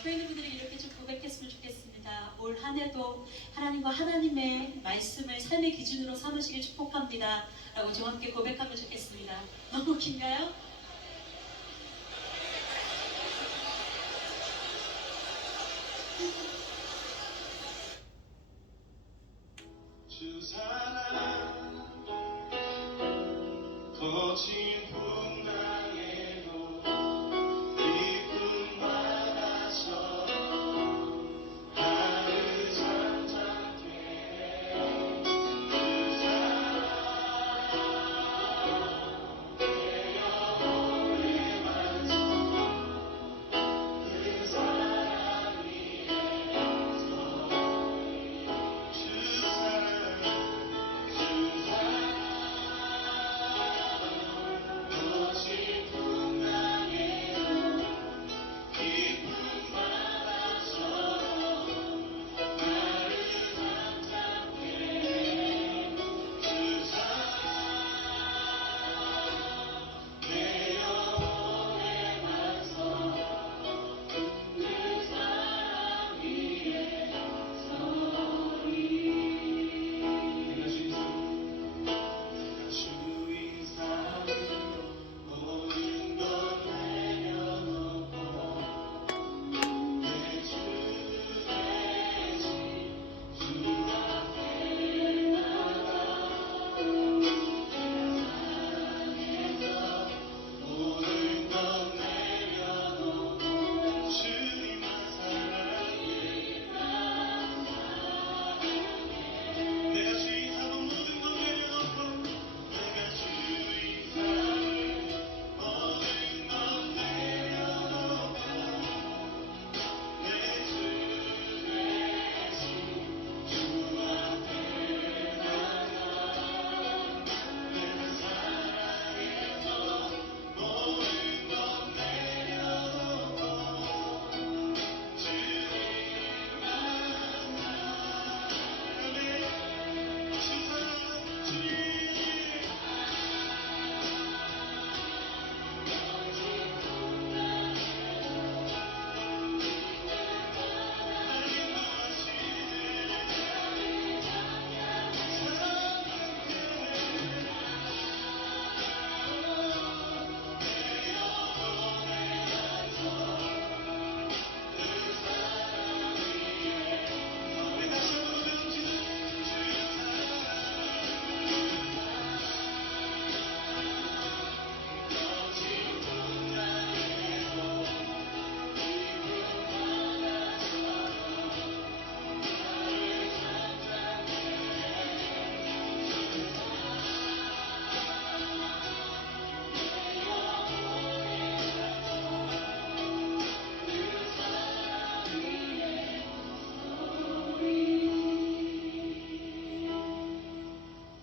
옆에 있는 분들이 이렇게 좀 고백했으면 좋겠습니다. 올 한 해도 하나님과 하나님의 말씀을 삶의 기준으로 삼으시길 축복합니다. 라고 좀 함께 고백하면 좋겠습니다. 너무 긴가요? 주 사랑 거친 풍랑에도 기쁨 받아서 나를 잠잠케 해. 주 사랑 내 영혼의 완성 그 사랑 위에서 주 사랑 거친 풍랑에도 기쁨 받아서 나를 잠잠케 해. 주 사랑 내 영혼의 완성 그 사랑 위에 서리. 내가 주 이상 모든 것 내려놓고 내 주 대신 주 앞에 나가 세상에서 모든 것 내려놓고 주님만 사랑해. 내가 주 이상 모든 것 내려놓고 내가 주 이상을 모든 것 내려놓고 내 주 대신 주 앞에 나가 내가 사랑해서 모든 것 내려놓고 주님만 사랑해.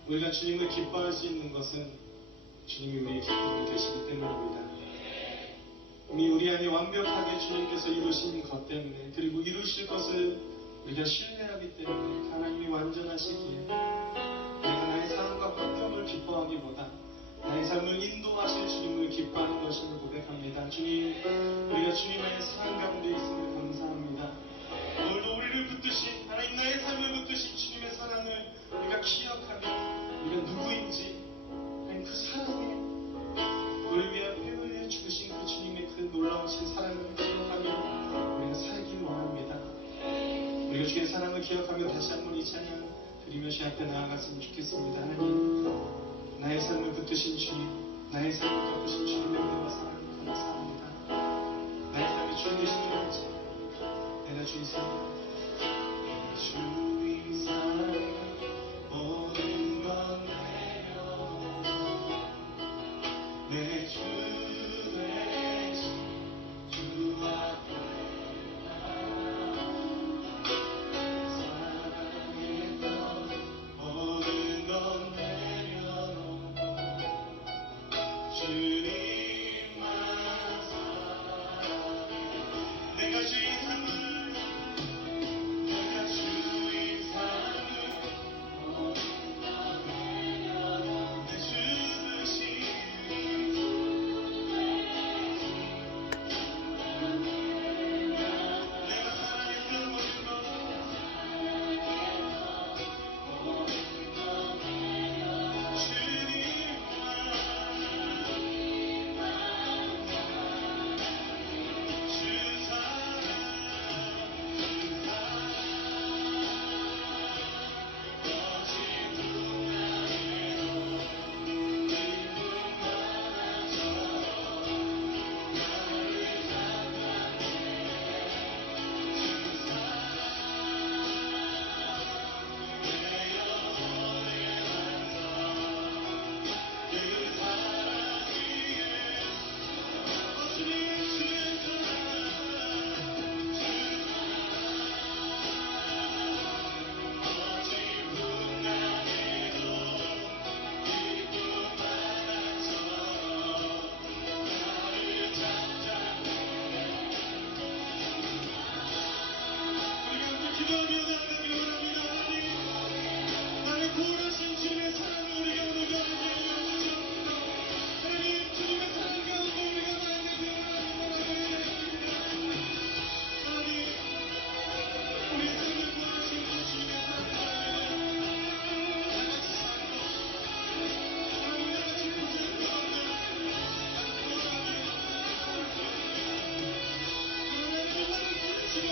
우리가 주님을 기뻐할 수 있는 것은 주님이 우리의 기쁨이 되시기 때문입니다. 이미 우리 안에 완벽하게 주님께서 이루신 것 때문에, 그리고 이루실 것을 우리가 신뢰하기 때문에 하나님이 완전하시기에 내가 나의 삶과 환경을 기뻐하기보다 나의 삶을 인도하실 주님을 기뻐하는 것임을 고백합니다. 주님, 우리가 주님의 사랑 가운데 있음을 감사합니다. 오늘도 우리를 붙드신, 하나님 나의 삶을 붙드신 주님의 사랑을 우리가 기억하며 우리가 누구인지, 하나님 그 사랑에 우리를 위해 피 흘려 죽으신 그 주님의 그 놀라우신 사랑을 기억하며 우리가 살길 원합니다. 우리가 주의 사랑을 기억하며 다시 한번 이 찬양 드리며 주 앞에 나아갔으면 좋겠습니다. 하나님, 나의 삶을 붙드신 주님, 나의 삶을 덮으신 주님의 은혜와 사랑을 감사합니다. 나의 삶이 주의 되시는 건지 내가 주 이상 모든 것 내려놓고 내 주 대신 주 앞에 사랑했던 모든 것 내려놓고 주님만 기도하며 나아가기를 원합니다. 하나님, 나의 구원하신 주님의 사랑을 우리가 오늘 경험하게 하여 주시옵소서. 하나님, 주님의 사랑 가운데 우리가 나아가게 하여 주시옵소서. 하나님, 우리 삶을 구원하신 주 주님의 사랑 가운데 다같이 살고 하나님 다같이 부르짖는 가운데 하나님 나를 부르시고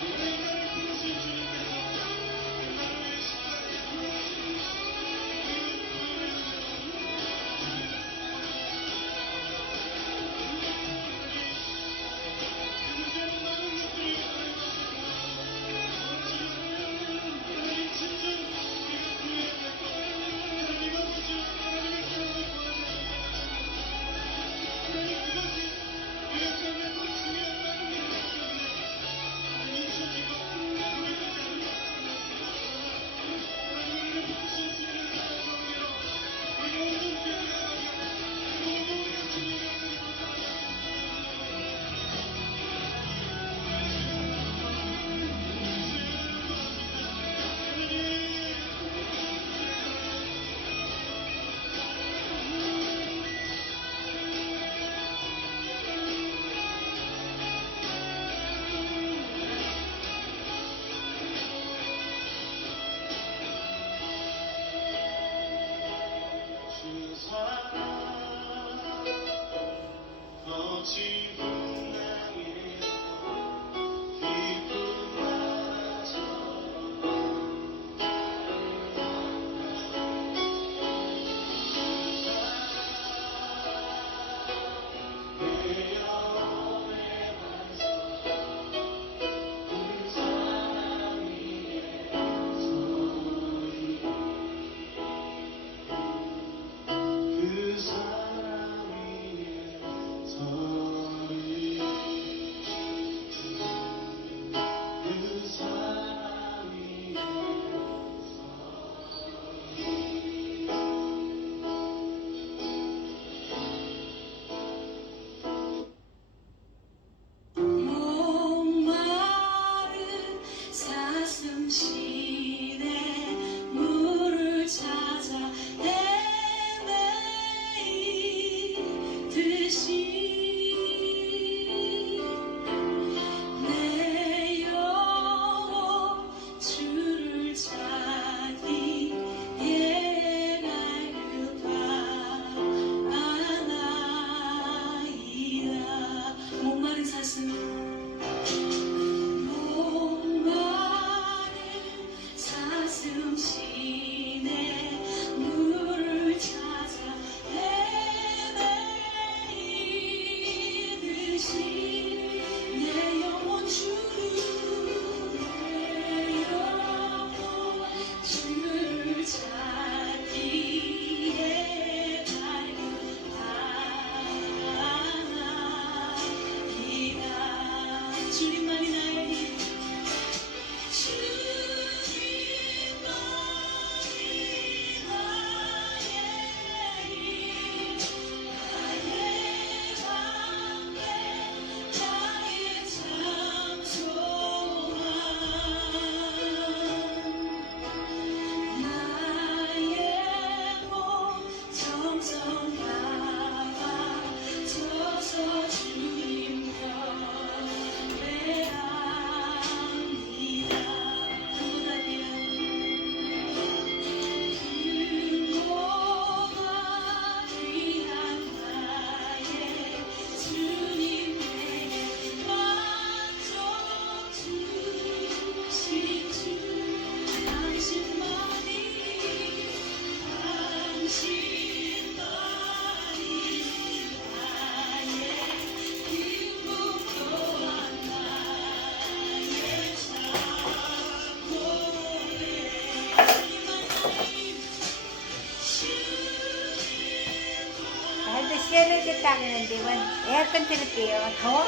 하나님 나를 부르신 주님께서 나를 위해 십자가에 그들대로 많은 것들을 하나님 진정 우리가 구해야 될 것, 하나님 아버지 하나님의 사랑을 구하는 하나님 그것이 우리가 살면서 중요한 많은 일이기 때문에 하나님 잊혀지고 고백하지 않는 것 같습니다. 하나님 우리를 부르신 주님의 사랑 관계로 우리가 온전히 나아가게 모두 우리가 주님의 하나님을 주 사랑 거친 풍랑에서 깊은 바다처럼 내 영혼의 반석 그 사랑 위에 서리 그 사랑 위에 서리 그 사랑 위에 목마른 사슴 시내 물을 찾아 헤매이듯이 내 영혼 주를 찾기에 날을 바라나이다. 목마른 사슴 시내 물을 찾아 헤매이듯이 내 영혼 주를 찾기에 달려가나이다. 주님만이 나의 힘 주님 경배합니다. 그보다 귀한 나의 주님 내게 만족 주신 주 당신만이 나의 기쁨 또한 나의 창고에 날도 시원하겠다 그러는데 이건 에어컨 틀을게요. 더워?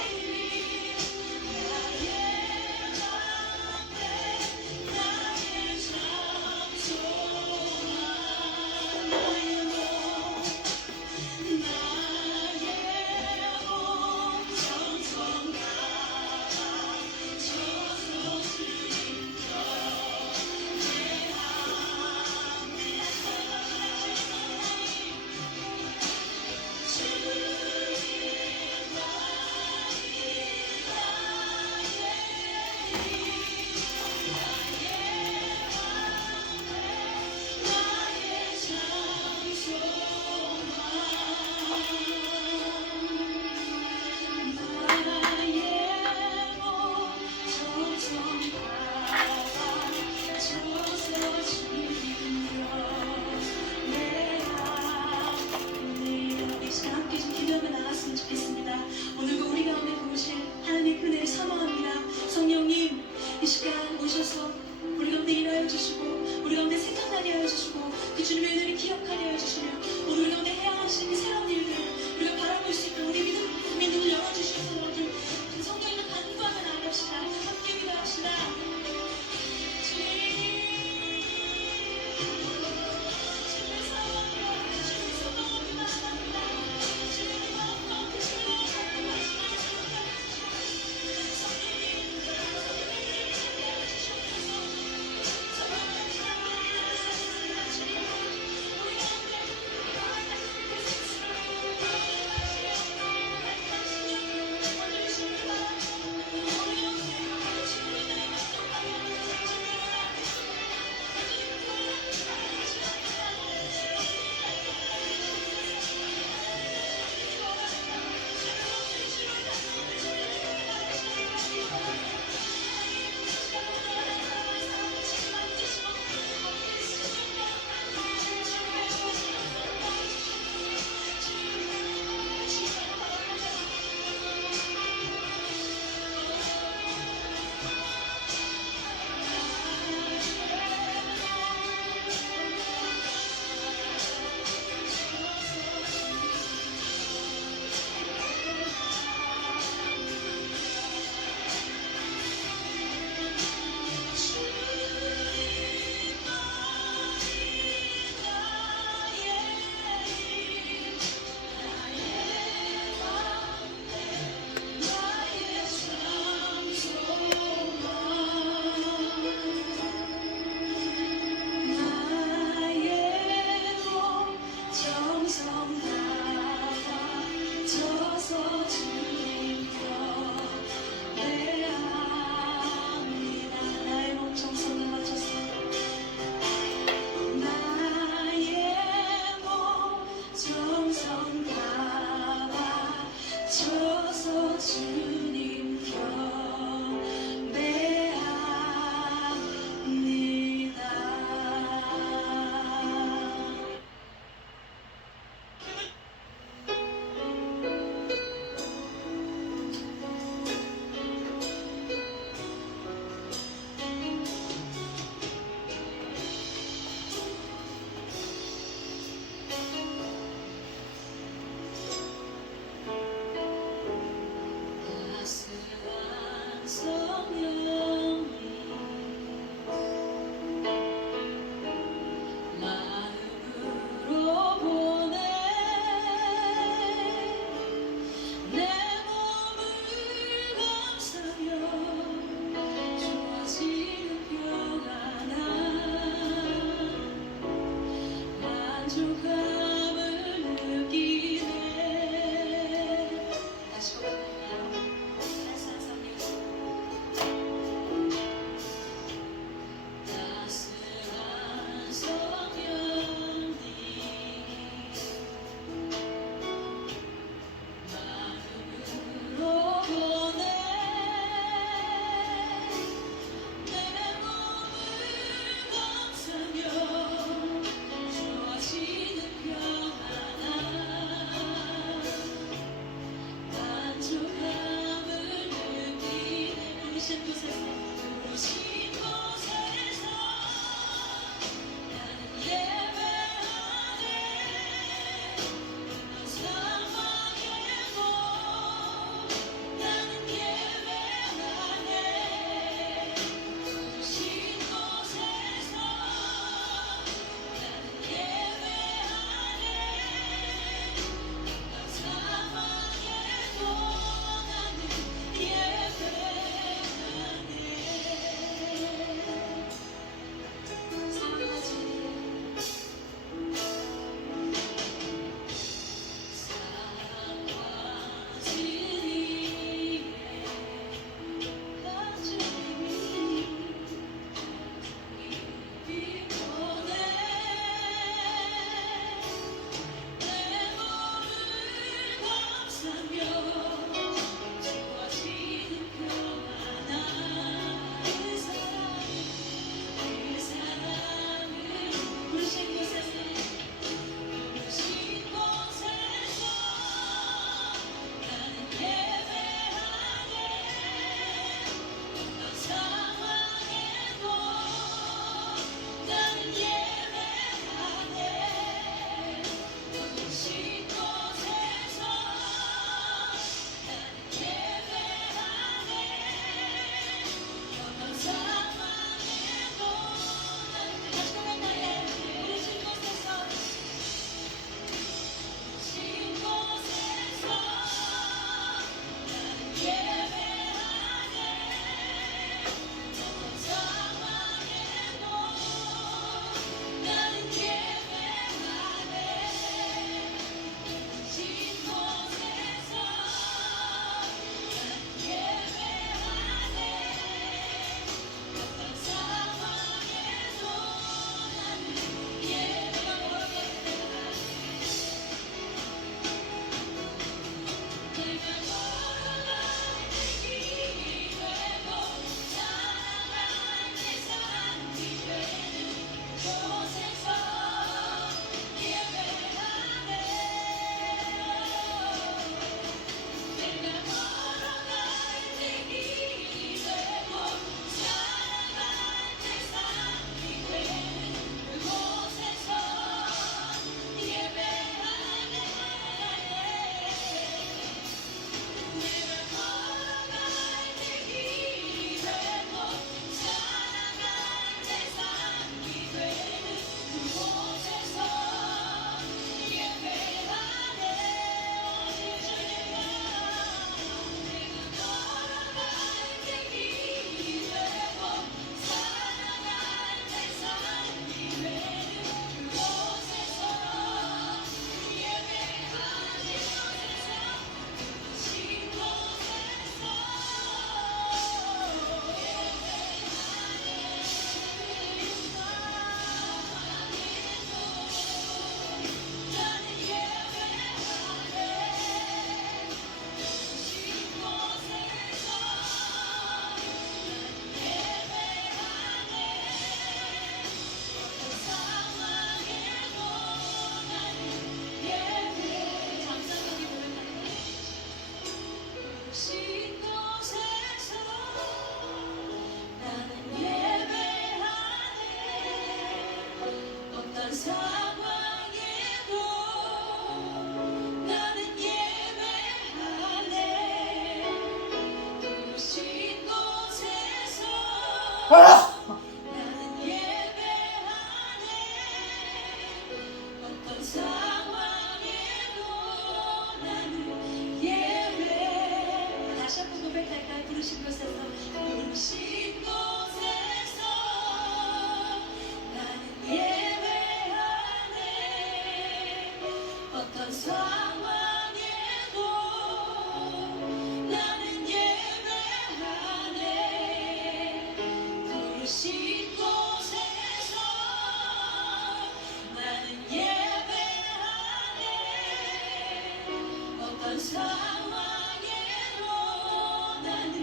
성령님 마음으로 보내 내 몸을 감싸며 주어지는 평안한 만족함을 느끼네. 다시 고백할까요? 따스한 성령 따스한 성령님 마음으로 보내 내 몸을 감싸며 주어지는 평안한 만족함을 느끼네. 부르신 곳에서 나는 예배하네. 넌 사랑해도 나는 예배하네. 부르신 곳에서 나는 예배하네. 넌 사랑해도 나는 예배하네. 이루신 곳에서 나는 예배하네. 어떤 상황에도 나는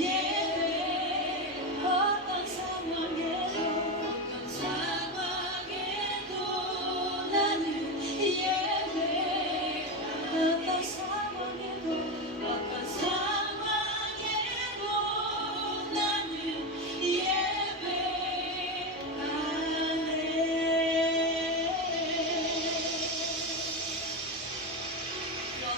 예배, 어떤 상황에도 나는 예배, 어떤 상황에도 나는 예배하네.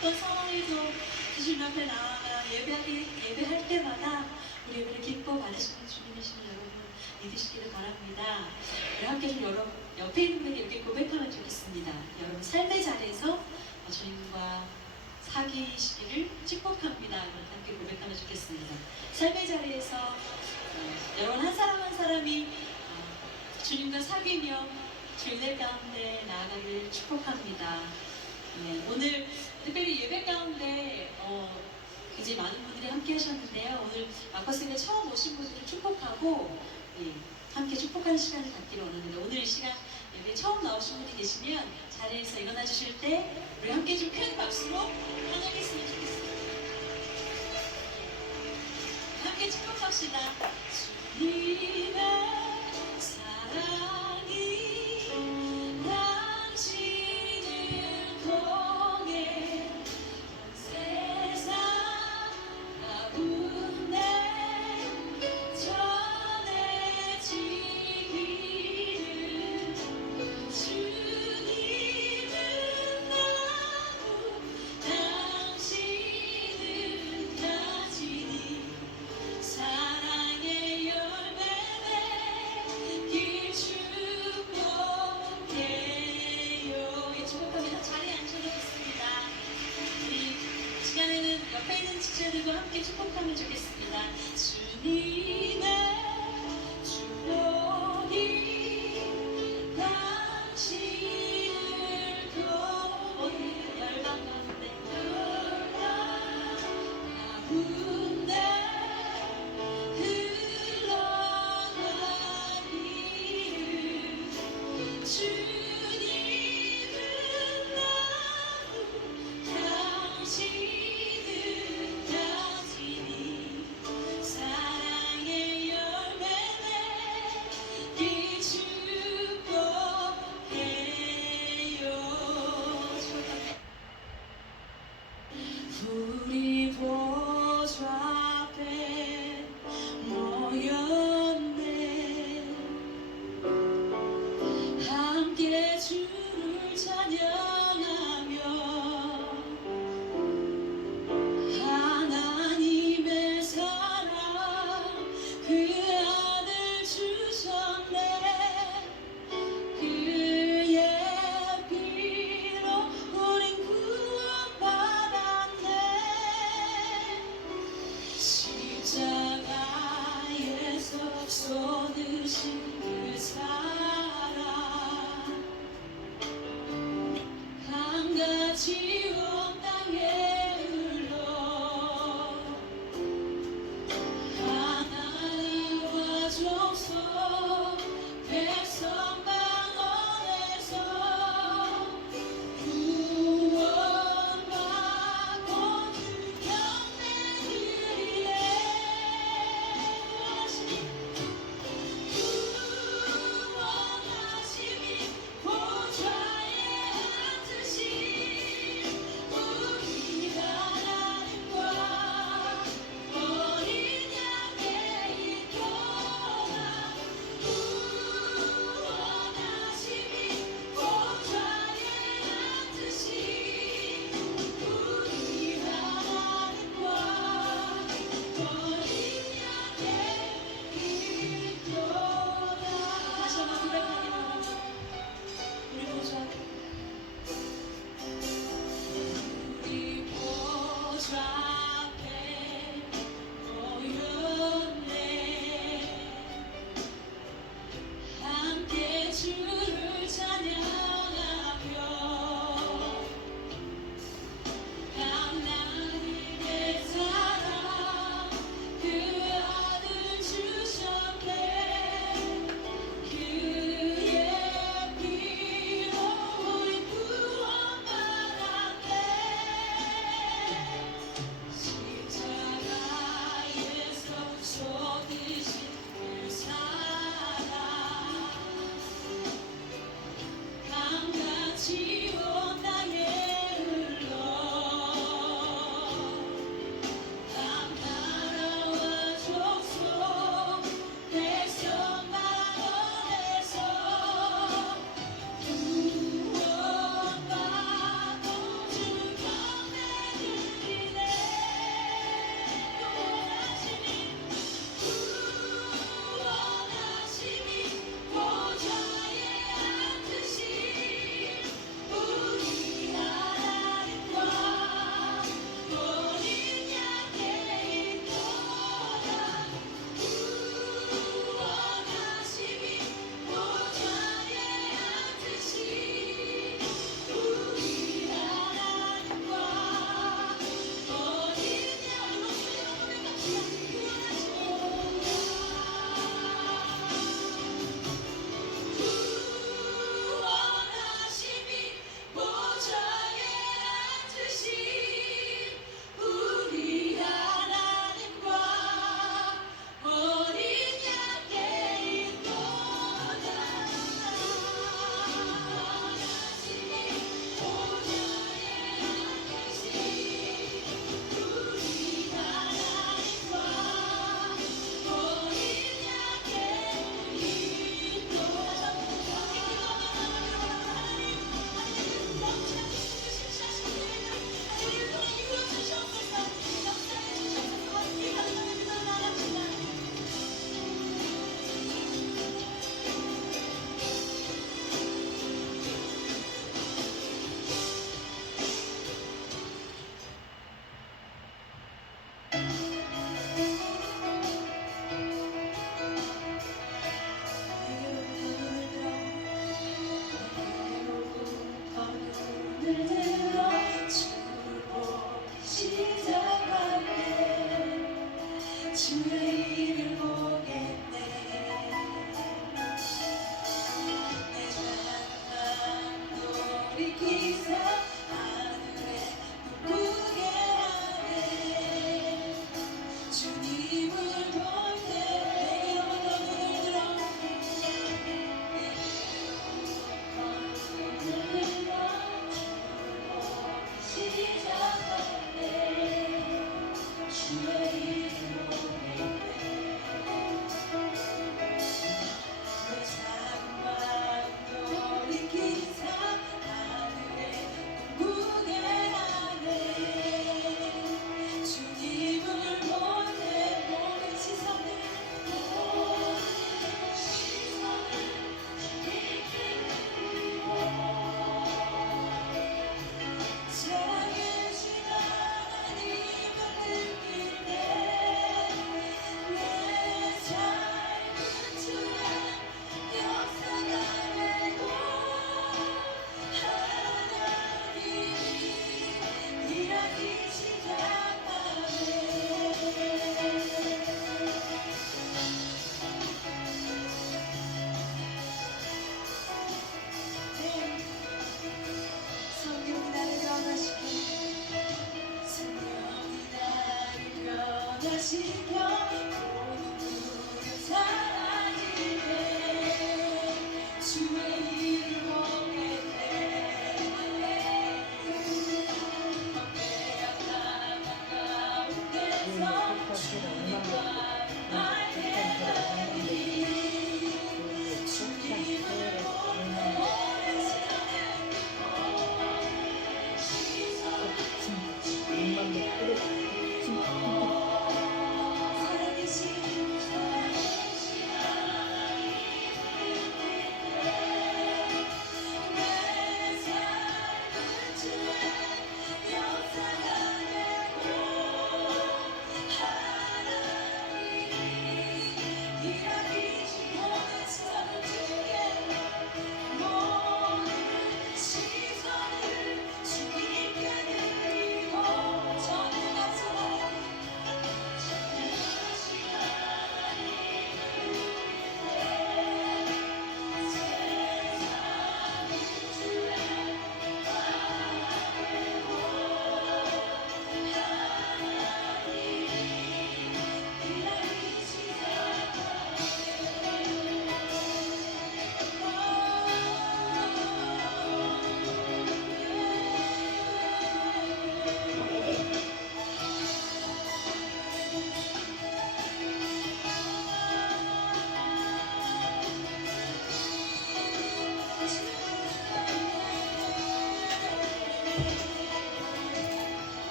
어떤 상황에도 주님 앞에 나아가 예배할 때마다 우리 예배를 기뻐 받으시는 주님이신 여러분 믿으시기를 바랍니다. 우리 함께 좀 여러분 옆에 있는 분에게 이렇게 고백하면 좋겠습니다. 여러분 삶의 자리에서 주님과 사귀시기를 축복합니다. 그렇게 함께 고백하면 좋겠습니다. 삶의 자리에서 여러분 한 사람 한 사람이 주님과 사귀며 주의 가운데 나아가기를 축복합니다. 네, 오늘 특별히 예배 가운데 굉장히 많은 분들이 함께 하셨는데요. 오늘 마커스가 처음 오신 분들을 축복하고 함께 축복하는 시간을 갖기를 원하는데 오늘 이 시간 예배 처음 나오신 분이 계시면 자리에서 일어나 주실 때 우리 함께 좀 큰 박수로 환영했으면 좋겠습니다. 함께 축복합시다. 주님의 사랑이 당신을 통해 온 세상 가운데 전해지기를. 주님은 나무 당신은 가지니 사랑의 열매 맺길 축복해요. 예, 축복합니다. 자리에 앉혀도 좋습니다. 이 시간에는 옆에 있는 지체들과 함께 축복하면 좋겠습니다. 주님의 축복이 당신을 통해 열방 가운데 흘러가기를. 주님은 나무 당신은 가지니 사랑의 열매 맺길 축복해요. 우리 보좌 앞에 모였네. 함께 주를 찬양하며 하나님의 사랑 그 아들 주셨네. 그의 피로 우린 구원받았네. 십자가에서 쏟으신 그 사랑 강같이 온 땅에 흘러 하나님과 족속 백성 방언에서 구원받고 경배드리네.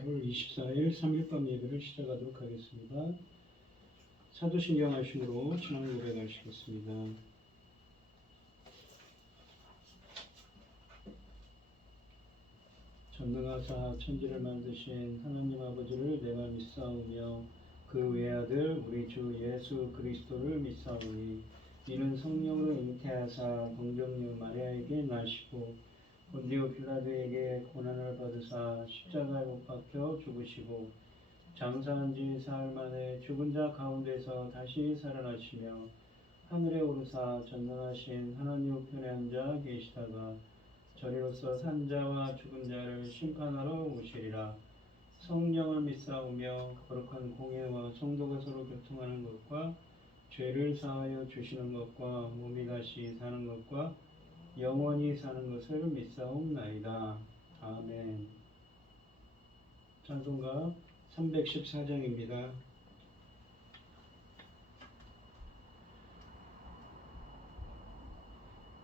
8월 24일 3일밤 예배를 시작하도록 하겠습니다. 사도신경 하심으로 신앙 고백하시겠습니다. 전능하사 천지를 만드신 하나님 아버지를 내가 믿사오며 그 외아들 우리 주 예수 그리스도를 믿사오니 이는 성령으로 잉태하사 동정녀 마리아에게 나시고 본디오 빌라도에게 고난을 받으사 십자가에 못 박혀 죽으시고 장사한 지 사흘 만에 죽은 자 가운데서 다시 살아나시며 하늘에 오르사 전능하신 하나님 우편에 앉아 계시다가 저리로서 산자와 죽은 자를 심판하러 오시리라. 성령을 믿사오며 거룩한 공예와 성도가 서로 교통하는 것과 죄를 사하여 주시는 것과 몸이 다시 사는 것과 영원히 사는 것을 믿사옵나이다. 아멘. 찬송가 314장입니다.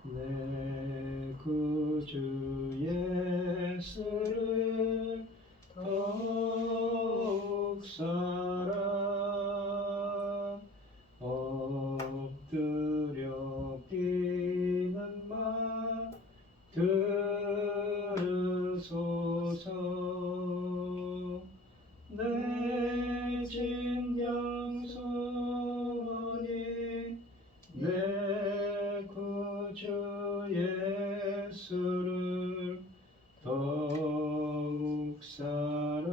내 구주 예수를 더욱 사랑 엎드려 비는 말 들으소서. 내 진정 소원이 내 구주 예수를 더욱 사랑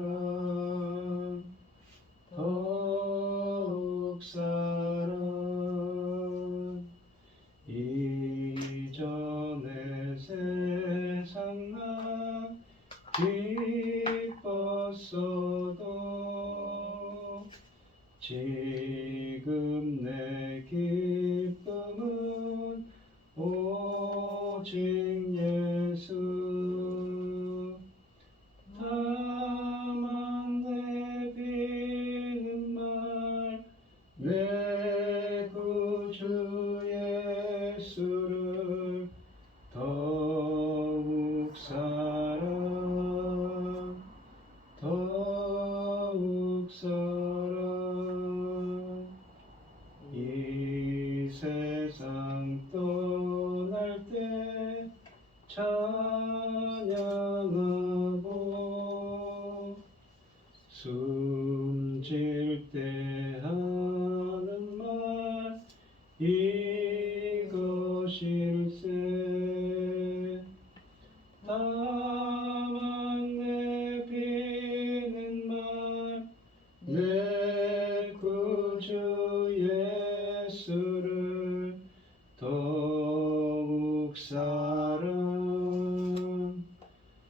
더욱 사랑. 이전에 세상 나 기뻤어도 지금 내 기쁨은 오직 예수. 다만 내 비는 말 내 구주 예수를 더욱 사랑 더욱 사랑. 이 세상 떠날 때 찬양하고 숨질 때 하는 말 이것일세. 다만 내 비는 말 내 구주 예수를 더욱 사랑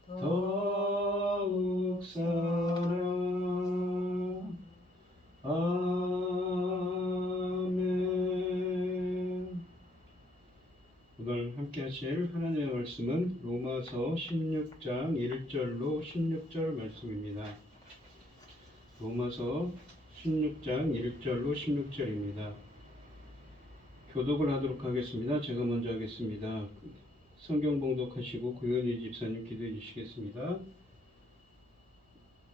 더욱 사랑. 아멘. 오늘 함께 하실 하나님의 말씀은 로마서 16장 1절로 16절 말씀입니다. 로마서 16장 1절로 16절입니다. 교독을 하도록 하겠습니다. 제가 먼저 하겠습니다. 성경 봉독하시고 구현희 집사님 기도해 주시겠습니다.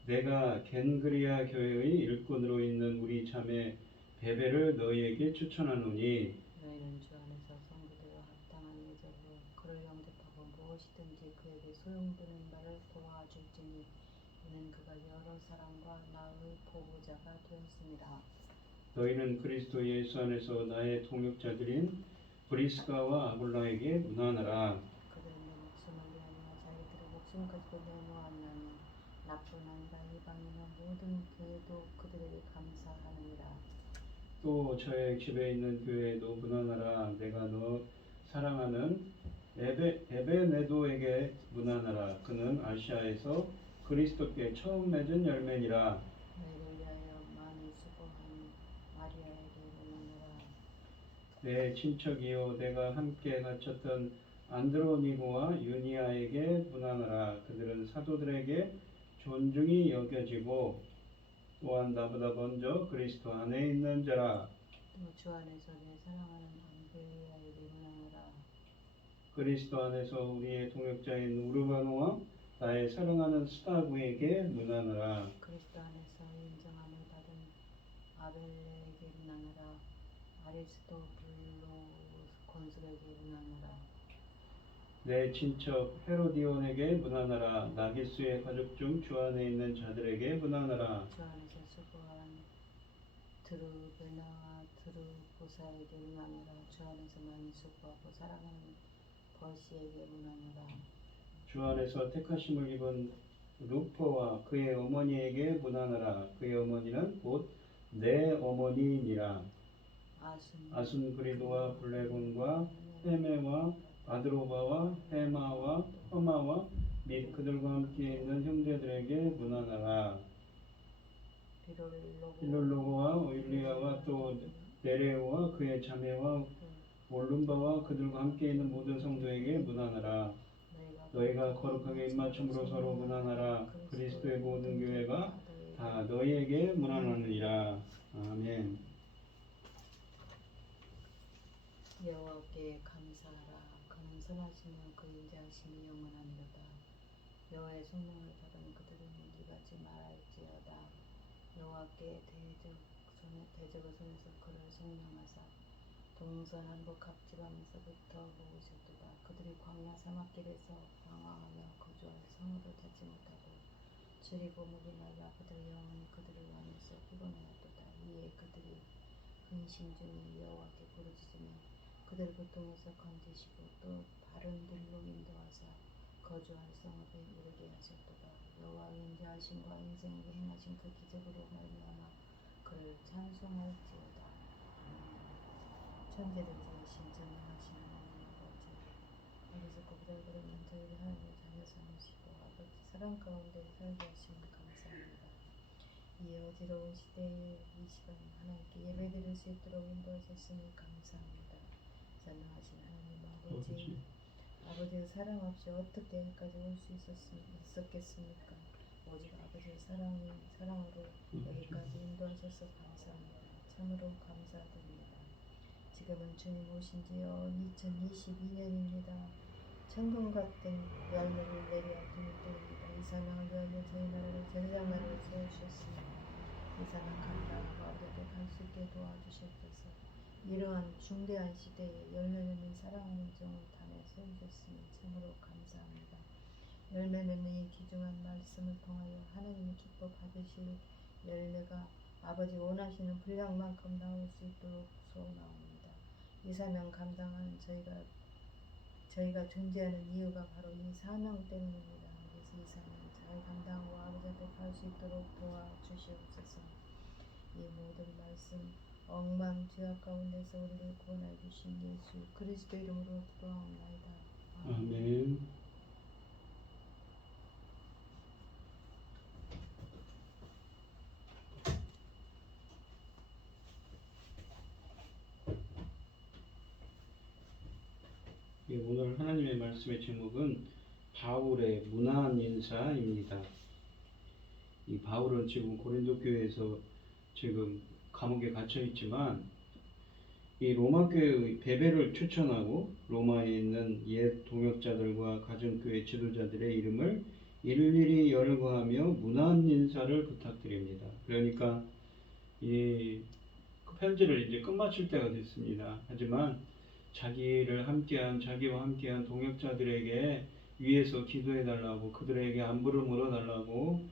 내가 겐그리아 교회의 일꾼으로 있는 우리 자매 베베를 너희에게 추천하노니 너희는 주 안에서 성도되어 합당한 예절로 그를 영접하고 무엇이든지 그에게 소용되는 바를 도와줄지니 이는 그가 여러 사람과 나의 보호자가 되었습니다. 너희는 그리스도 예수 안에서 나의 동역자들인 브리스가와 아굴라에게 문안하라. 그들은 내 목숨을 위하여 자기들의 목숨 가지고 내놓았나니 나뿐 아니라 이방인의 모든 교회도 그들에게 감사하느니라. 또 저의 집에 있는 교회에도 문안하라. 내가 너 사랑하는 에베네도에게 문안하라. 그는 아시아에서 그리스도께 처음 맺은 열매니라. 너희를 위하여 많이 수고한 마리아에게 문안하라. 내 친척이요 내가 함께 갇혔던 안드로니고와 유니아에게 문안하라. 그들은 사도들에게 존중이 여겨지고 또한 나보다 먼저 그리스도 안에 있는 자라. 또 주 안에서 내 사랑하는 암벨리아에게 문안하라. 그리스도 안에서 우리의 동역자인 우르바노와 나의 사랑하는 스타구에게 문하노라. 그리스도 안에서 인정함을 받은 아벨에게 문하노라. 아리스토블로 건술에게 문하노라. 내 친척 헤로디온에게 문하노라. 나기수의 가족 중 주 안에 있는 자들에게 문하노라. 주 안에서 수고한 드루베나와 드루보사에게 문하노라. 주 안에서 많이 수고하고 사랑하는 버시에게 문하노라. 주 안에서 택하심을 입은 루퍼와 그의 어머니에게 문하노라. 그의 어머니는 곧 내 어머니니라. 아순그리도와 블레곤과 헤메와 아드로바와 헤마와 허마와 및 그들과 함께 있는 형제들에게 문하노라. 빌롤로고와 율리아와 또 네레오와 그의 자매와 올룸바와 그들과 함께 있는 모든 성도에게 문하노라. 너희가 거룩하게 입맞춤으로 서로 문하노라. 그리스도의 모든 교회가 다 너희에게 문하노니라. 아멘. 여호와께 감사하라. 그는 선하시며 그 인자하심이 영원하니로다. 여호와의 성령을 받은 그들은 이기지 말할지어다. 여호와께 대적의 손에서 그를 성령하사 동서남북 각 지방에서부터 모으셨도다. 그들이 광야 사막길에서 방황하며 거주할 성읍을 찾지 못하고 줄이고 목이 말라 그들의 영혼이 그들을 왕에서 피곤하였도다. 이에 그들이 근심 중에 여호와께 부르짖으며 그들을 고통에서 건지시고 또 바른 길로 인도하사 거주할 성읍에 이르게 하셨도다. 여호와의 인자하심과 인생에게 행하신 그 기적으로 말미암아 그를 찬송할지어다. 천지를 지으신 전능하신 하나님 아버지, 어리석고 부들거리는 저희를 하나님의 자녀 삼으시고 아버지 사랑 가운데 살게 하시니 감사합니다. 이 어지러운 시대에 이 시간 하나님께 예배드릴 수 있도록 인도하셨으니 감사합니다. 전능하신 하나님 아버지의 사랑 없이 어떻게 여기까지 올 수 있었겠습니까? 오직 아버지의 사랑으로 여기까지 인도하셔서 감사합니다. 참으로 감사드립니다. 지금은 주님 오신 지 2022년입니다. 천금 같은 열매를 내려야 되는 때입니다. 이 사명을 위하여 저희 나라를 전장나라를 세우셨습니다. 이 사명 감당하고 어렵게 갈 수 있게 도와주시옵소서. 이러한 중대한 시대에 열매 맺는 사랑하는 정을 단에 세우셨으니 참으로 감사합니다. 열매 맺는 이 귀중한 말씀을 통하여 하나님의 기뻐 받으실 열매가 아버지 원하시는 분량만큼 나올 수 있도록 소원하옵니다. 이 사명 감당하는 저희가 존재하는 이유가 바로 이 사명 때문입니다. 그래서 이 사명 잘 감당하고 아버지 앞에 갈 수 있도록 도와주시옵소서. 이 모든 말씀 엉망죄악 가운데서 우리를 구원해 주신 예수 그리스도 이름으로 기도하옵나이다. 아멘. 오늘 하나님의 말씀의 제목은 바울의 문안 인사입니다. 이 바울은 지금 고린도 교회에서 지금 감옥에 갇혀 있지만 이 로마 교회의 베베를 추천하고 로마에 있는 옛 동역자들과 가정교회 지도자들의 이름을 일일이 열거하며 문안 인사를 부탁드립니다. 그러니까 이 편지를 이제 끝마칠 때가 됐습니다. 하지만 자기와 함께한 동역자들에게 위에서 기도해 달라고 그들에게 안부를 물어달라고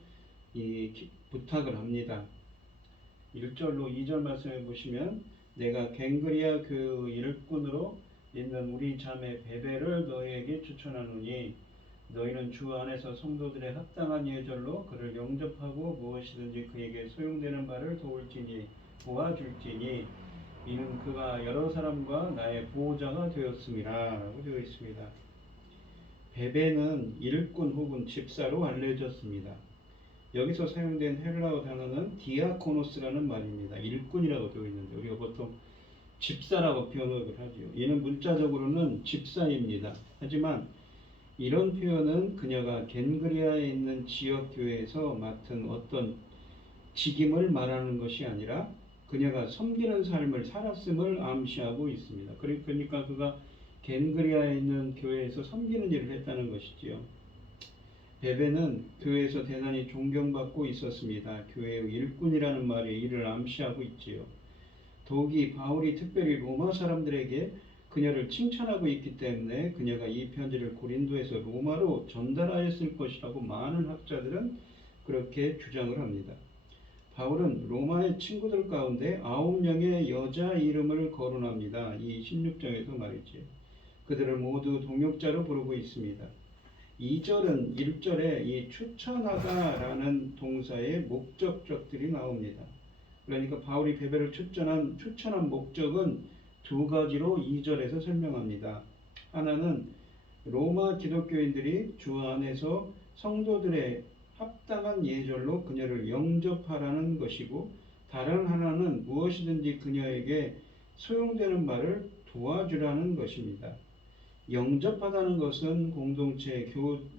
부탁을 합니다. 1절로 2절 말씀해 보시면 내가 갱그리아 교회 일꾼으로 있는 우리 자매 베베를 너희에게 추천하노니 너희는 주 안에서 성도들의 합당한 예절로 그를 영접하고 무엇이든지 그에게 소용되는 바를 도와줄지니 이는 그가 여러 사람과 나의 보호자가 되었음이라 라고 되어 있습니다. 베베는 일꾼 혹은 집사로 알려졌습니다. 여기서 사용된 헬라어 단어는 디아코노스라는 말입니다. 일꾼이라고 되어 있는데 우리가 보통 집사라고 표현을 하죠. 이는 문자적으로는 집사입니다. 하지만 이런 표현은 그녀가 겐그리아에 있는 지역 교회에서 맡은 어떤 직임을 말하는 것이 아니라 그녀가 섬기는 삶을 살았음을 암시하고 있습니다. 그러니까 그가 겐그리아에 있는 교회에서 섬기는 일을 했다는 것이지요. 베베는 교회에서 대단히 존경받고 있었습니다. 교회의 일꾼이라는 말이 이를 암시하고 있지요. 더욱이 바울이 특별히 로마 사람들에게 그녀를 칭찬하고 있기 때문에 그녀가 이 편지를 고린도에서 로마로 전달하였을 것이라고 많은 학자들은 그렇게 주장을 합니다. 바울은 로마의 친구들 가운데 9명의 여자 이름을 거론합니다. 이 16장에서 말이죠. 그들을 모두 동역자로 부르고 있습니다. 2절은 1절에 이 추천하다라는 동사의 목적격들이 나옵니다. 그러니까 바울이 베베를 추천한 목적은 두 가지로 2절에서 설명합니다. 하나는 로마 기독교인들이 주 안에서 성도들의 합당한 예절로 그녀를 영접하라는 것이고, 다른 하나는 무엇이든지 그녀에게 소용되는 바를 도와주라는 것입니다. 영접하다는 것은 공동체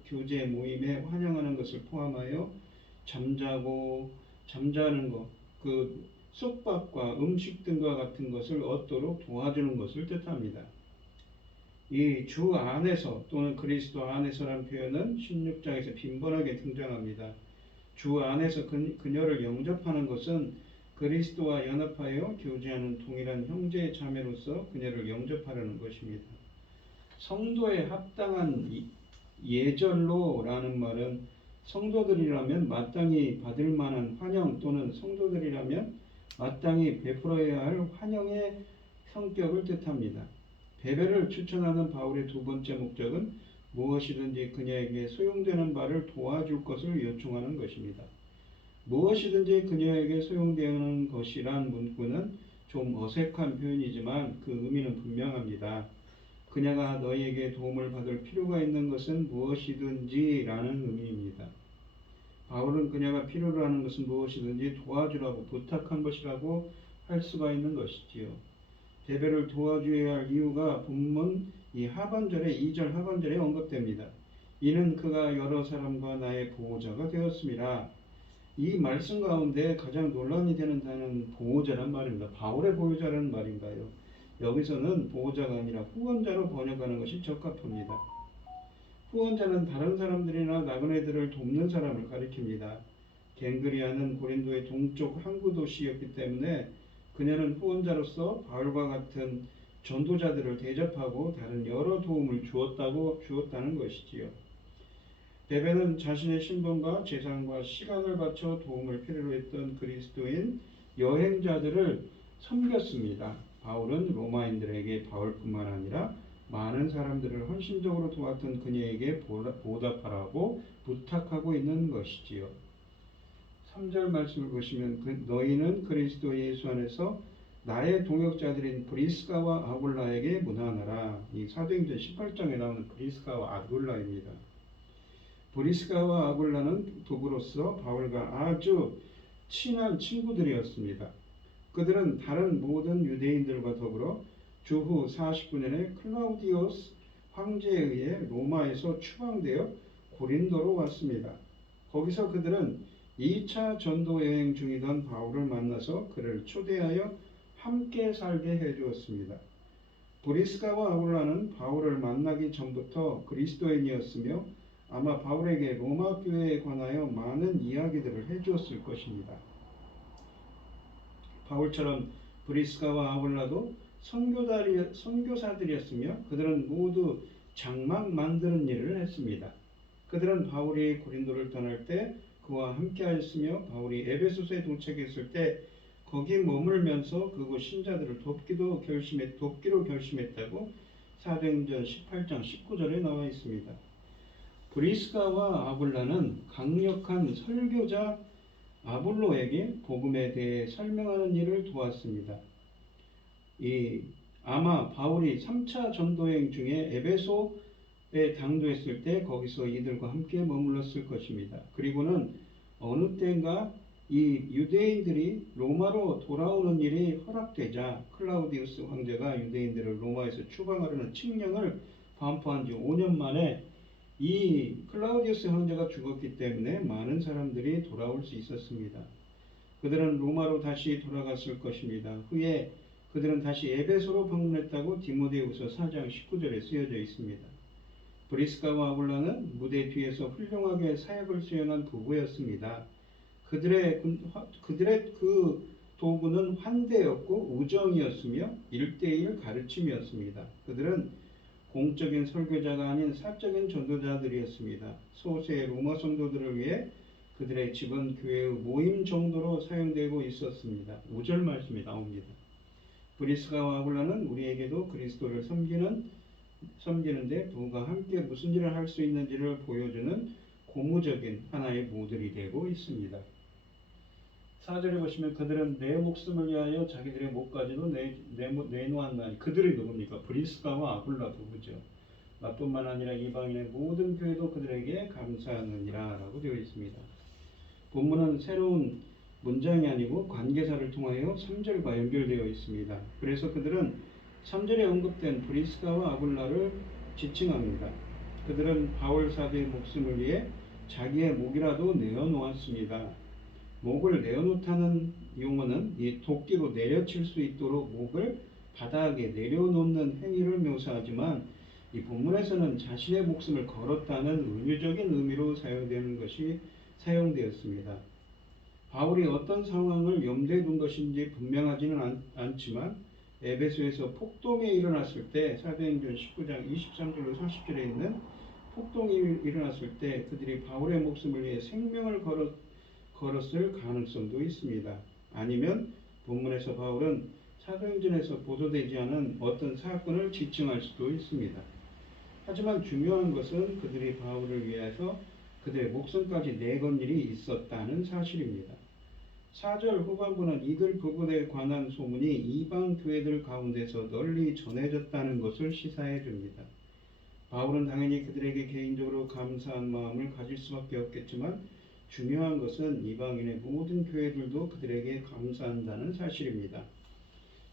교제 모임에 환영하는 것을 포함하여 잠자는 것, 그 숙박과 음식 등과 같은 것을 얻도록 도와주는 것을 뜻합니다. 이 주 안에서 또는 그리스도 안에서란 표현은 16장에서 빈번하게 등장합니다. 주 안에서 그녀를 영접하는 것은 그리스도와 연합하여 교제하는 동일한 형제 자매로서 그녀를 영접하려는 것입니다. 성도의 합당한 예절로라는 말은 성도들이라면 마땅히 받을 만한 환영 또는 성도들이라면 마땅히 베풀어야 할 환영의 성격을 뜻합니다. 베베를 추천하는 바울의 두 번째 목적은 무엇이든지 그녀에게 소용되는 바를 도와줄 것을 요청하는 것입니다. 무엇이든지 그녀에게 소용되는 것이란 문구는 좀 어색한 표현이지만 그 의미는 분명합니다. 그녀가 너희에게 도움을 받을 필요가 있는 것은 무엇이든지 라는 의미입니다. 바울은 그녀가 필요로 하는 것은 무엇이든지 도와주라고 부탁한 것이라고 할 수가 있는 것이지요. 베베를 도와줘야 할 이유가 본문 이 하반절에 2절 하반절에 언급됩니다. 이는 그가 여러 사람과 나의 보호자가 되었습니다. 이 말씀 가운데 가장 논란이 되는 단어는 보호자란 말입니다. 바울의 보호자라는 말인가요? 여기서는 보호자가 아니라 후원자로 번역하는 것이 적합합니다. 후원자는 다른 사람들이나 나그네들을 돕는 사람을 가리킵니다. 갱그리아는 고린도의 동쪽 항구 도시였기 때문에 그녀는 후원자로서 바울과 같은 전도자들을 대접하고 다른 여러 도움을 주었다는 것이지요. 베베는 자신의 신분과 재산과 시간을 바쳐 도움을 필요로 했던 그리스도인 여행자들을 섬겼습니다. 바울은 로마인들에게 바울뿐만 아니라 많은 사람들을 헌신적으로 도왔던 그녀에게 보답하라고 부탁하고 있는 것이지요. 3절 말씀을 보시면 너희는 그리스도 예수 안에서 나의 동역자들인 브리스가와 아굴라에게 문안하라. 이 사도행전 18장에 나오는 브리스가와 아굴라입니다. 브리스가와 아굴라는 부부로서 바울과 아주 친한 친구들이었습니다. 그들은 다른 모든 유대인들과 더불어 주후 49년에 클라우디오스 황제에 의해 로마에서 추방되어 고린도로 왔습니다. 거기서 그들은 2차 전도 여행 중이던 바울을 만나서 그를 초대하여 함께 살게 해주었습니다. 브리스가와 아굴라는 바울을 만나기 전부터 그리스도인이었으며 아마 바울에게 로마 교회에 관하여 많은 이야기들을 해주었을 것입니다. 바울처럼 브리스가와 아굴라도 선교사들이었으며 그들은 모두 장막 만드는 일을 했습니다. 그들은 바울이 고린도를 떠날 때 그와 함께 하였으며 바울이 에베소서에 도착했을 때 거기 머물면서 그곳 신자들을 돕기로 결심했다고 사도행전 18장 19절에 나와 있습니다. 브리스가와 아굴라는 강력한 설교자 아볼로에게 복음에 대해 설명하는 일을 도왔습니다. 아마 바울이 3차 전도여행 중에 에베소에 당도했을 때 거기서 이들과 함께 머물렀을 것입니다. 그리고는 어느 때인가 이 유대인들이 로마로 돌아오는 일이 허락되자 클라우디우스 황제가 유대인들을 로마에서 추방하려는 칙령을 반포한 지 5년 만에 이 클라우디우스 황제가 죽었기 때문에 많은 사람들이 돌아올 수 있었습니다. 그들은 로마로 다시 돌아갔을 것입니다. 후에 그들은 다시 에베소로 방문했다고 디모데후서 4장 19절에 쓰여져 있습니다. 브리스가와 아굴라는 무대 뒤에서 훌륭하게 사역을 수행한 부부였습니다. 그들의 그 도구는 환대였고 우정이었으며 1:1 가르침이었습니다. 그들은 공적인 설교자가 아닌 사적인 전도자들이었습니다. 소수의 로마 성도들을 위해 그들의 집은 교회의 모임 정도로 사용되고 있었습니다. 5절 말씀이 나옵니다. 브리스가와 아굴라는 우리에게도 그리스도를 섬기는데 부부가 함께 무슨 일을 할 수 있는지를 보여주는 고무적인 하나의 모델이 되고 있습니다. 4절에 보시면 그들은 내 목숨을 위하여 자기들의 목까지도 내놓았나니, 그들이 누굽니까? 브리스가와 아굴라 부부죠. 나뿐만 아니라 이방인의 모든 교회도 그들에게 감사하느니라 라고 되어 있습니다. 본문은 새로운 문장이 아니고 관계사를 통하여 3절과 연결되어 있습니다. 그래서 그들은 3절에 언급된 브리스가와 아굴라를 지칭합니다. 그들은 바울 사도의 목숨을 위해 자기의 목이라도 내어놓았습니다. 목을 내어놓다는 용어는 이 도끼로 내려칠 수 있도록 목을 바닥에 내려놓는 행위를 묘사하지만 이 본문에서는 자신의 목숨을 걸었다는 은유적인 의미로 사용되었습니다. 바울이 어떤 상황을 염두에 둔 것인지 분명하지는 않지만 에베소에서 폭동이 일어났을 때, 사도행전 19장 23절로 40절에 있는 폭동이 일어났을 때 그들이 바울의 목숨을 위해 생명을 걸었을 가능성도 있습니다. 아니면 본문에서 바울은 사도행전에서 보도되지 않은 어떤 사건을 지칭할 수도 있습니다. 하지만 중요한 것은 그들이 바울을 위해서 그들의 목숨까지 내건 일이 있었다는 사실입니다. 4절 후반부는 이들 부부에 관한 소문이 이방 교회들 가운데서 널리 전해졌다는 것을 시사해 줍니다. 바울은 당연히 그들에게 개인적으로 감사한 마음을 가질 수밖에 없겠지만 중요한 것은 이방인의 모든 교회들도 그들에게 감사한다는 사실입니다.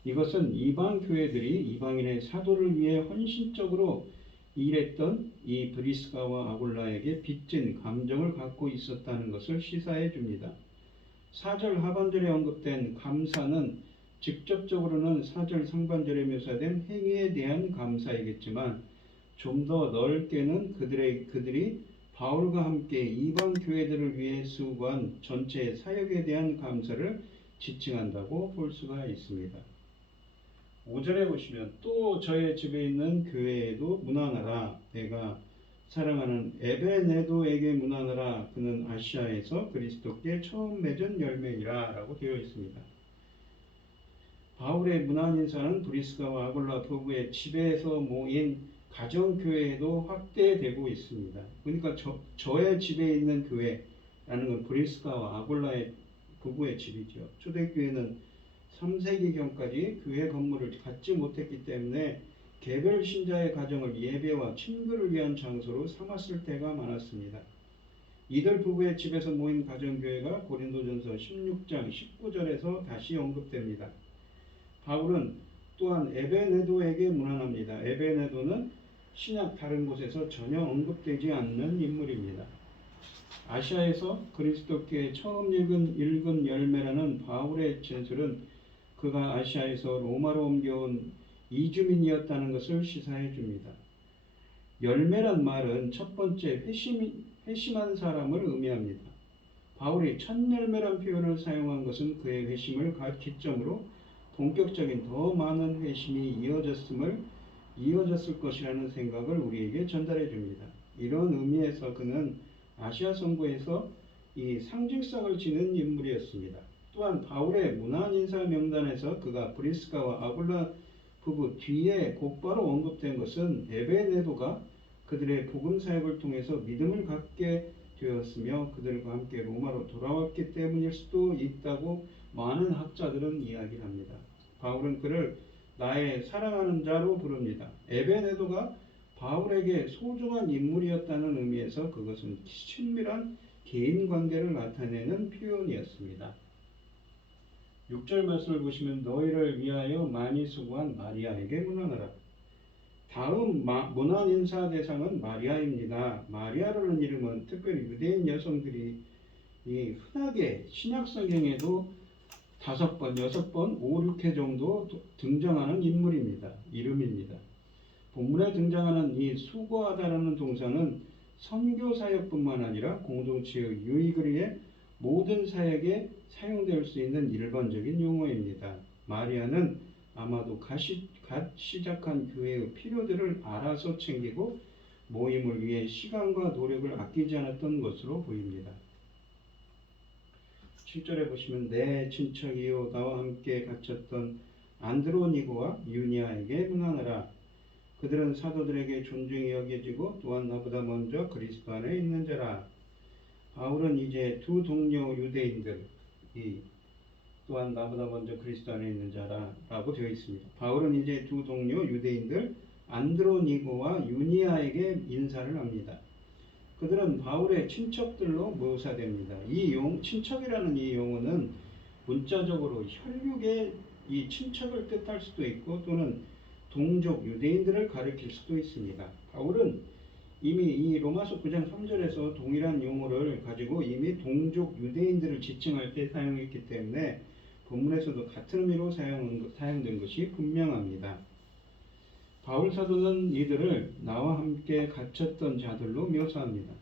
이것은 이방 교회들이 이방인의 사도를 위해 헌신적으로 일했던 이 브리스가와 아굴라에게 빚진 감정을 갖고 있었다는 것을 시사해 줍니다. 4절 하반절에 언급된 감사는 직접적으로는 4절 상반절에 묘사된 행위에 대한 감사이겠지만 좀 더 넓게는 그들이 바울과 함께 이방 교회들을 위해 수고한 전체 사역에 대한 감사를 지칭한다고 볼 수가 있습니다. 5절에 보시면 또 저의 집에 있는 교회에도 문안하라. 내가 사랑하는 에베네도에게 문안하라. 그는 아시아에서 그리스도께 처음 맺은 열매이라 라고 되어 있습니다. 바울의 문안 인사는 브리스가와 아굴라 부부의 집에서 모인 가정교회에도 확대되고 있습니다. 그러니까 저의 집에 있는 교회라는 건 브리스가와 아굴라의 부부의 집이죠. 초대교회는 3세기경까지 교회 건물을 갖지 못했기 때문에 개별 신자의 가정을 예배와 친교를 위한 장소로 삼았을 때가 많았습니다. 이들 부부의 집에서 모인 가정교회가 고린도전서 16장 19절에서 다시 언급됩니다. 바울은 또한 에베네도에게 문안합니다. 에베네도는 신약 다른 곳에서 전혀 언급되지 않는 인물입니다. 아시아에서 그리스도께 처음 읽은 열매라는 바울의 진술은 그가 아시아에서 로마로 옮겨온 이주민이었다는 것을 시사해 줍니다. 열매란 말은 첫 번째 회심한 사람을 의미합니다. 바울이 첫 열매란 표현을 사용한 것은 그의 회심을 기점으로 본격적인 더 많은 회심이 이어졌을 것이라는 생각을 우리에게 전달해 줍니다. 이런 의미에서 그는 아시아 성부에서 이 상징성을 지닌 인물이었습니다. 또한 바울의 문안 인사 명단에서 그가 브리스가와 아굴라 부부 뒤에 곧바로 언급된 것은 에베네도가 그들의 복음 사역을 통해서 믿음을 갖게 되었으며 그들과 함께 로마로 돌아왔기 때문일 수도 있다고 많은 학자들은 이야기를 합니다. 바울은 그를 나의 사랑하는 자로 부릅니다. 에베네도가 바울에게 소중한 인물이었다는 의미에서 그것은 친밀한 개인 관계를 나타내는 표현이었습니다. 6절 말씀을 보시면 너희를 위하여 많이 수고한 마리아에게 문안하라. 다음 문안 인사 대상은 마리아입니다. 마리아라는 이름은 특별히 유대인 여성들이 흔하게 신약 성경에도 5번, 6번, 5, 6회 정도 등장하는 이름입니다. 본문에 등장하는 이 수고하다라는 동사는 선교 사역뿐만 아니라 공동체의 유익을 위해 모든 사역에 사용될 수 있는 일반적인 용어입니다. 마리아는 아마도 갓 시작한 교회의 필요들을 알아서 챙기고 모임을 위해 시간과 노력을 아끼지 않았던 것으로 보입니다. 7절에 보시면 내 친척이요 나와 함께 갇혔던 안드로니고와 유니아에게 문안하라. 그들은 사도들에게 존중이 여겨지고 또한 나보다 먼저 그리스도 안에 있는 자라. 바울은 이제 두 동료 유대인들이 또한 나보다 먼저 그리스도 안에 있는 자라 라고 되어 있습니다. 바울은 이제 두 동료 유대인들 안드로니고와 유니아에게 인사를 합니다. 그들은 바울의 친척들로 묘사됩니다. 친척이라는 이 용어는 문자적으로 혈육의 이 친척을 뜻할 수도 있고 또는 동족 유대인들을 가리킬 수도 있습니다. 바울은 이미 이 로마서 9장 3절에서 동일한 용어를 가지고 이미 동족 유대인들을 지칭할 때 사용했기 때문에 본문에서도 같은 의미로 사용된 것이 분명합니다. 바울 사도는 이들을 나와 함께 갇혔던 자들로 묘사합니다.